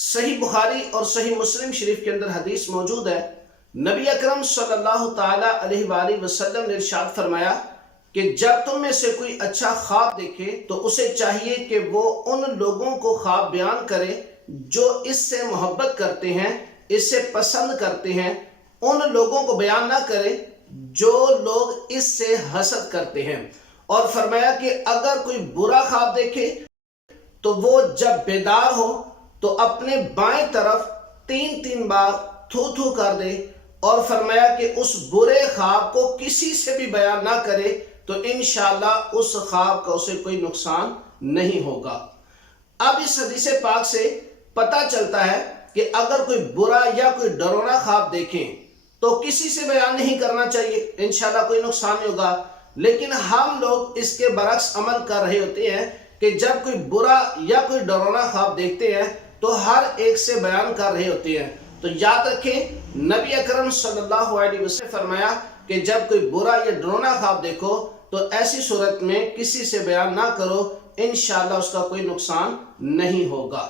صحیح بخاری اور صحیح مسلم شریف کے اندر حدیث موجود ہے، نبی اکرم صلی اللہ تعالیٰ علیہ وآلہ وسلم نے ارشاد فرمایا کہ جب تم میں سے کوئی اچھا خواب دیکھے تو اسے چاہیے کہ وہ ان لوگوں کو خواب بیان کرے جو اس سے محبت کرتے ہیں، اس سے پسند کرتے ہیں، ان لوگوں کو بیان نہ کرے جو لوگ اس سے حسد کرتے ہیں۔ اور فرمایا کہ اگر کوئی برا خواب دیکھے تو وہ جب بیدار ہو تو اپنے بائیں طرف 3 بار تھو تھو کر دے، اور فرمایا کہ اس برے خواب کو کسی سے بھی بیان نہ کرے تو انشاءاللہ اس خواب کا اسے کوئی نقصان نہیں ہوگا۔ اب اس حدیث پاک سے پتہ چلتا ہے کہ اگر کوئی برا یا کوئی ڈرونا خواب دیکھیں تو کسی سے بیان نہیں کرنا چاہیے، انشاءاللہ کوئی نقصان نہیں ہوگا۔ لیکن ہم لوگ اس کے برعکس عمل کر رہے ہوتے ہیں کہ جب کوئی برا یا کوئی ڈرونا خواب دیکھتے ہیں تو ہر ایک سے بیان کر رہے ہوتے ہیں۔ تو یاد رکھیں، نبی اکرم صلی اللہ علیہ وسلم نے فرمایا کہ جب کوئی برا یا ڈرونا خواب دیکھو تو ایسی صورت میں کسی سے بیان نہ کرو، انشاءاللہ اس کا کوئی نقصان نہیں ہوگا۔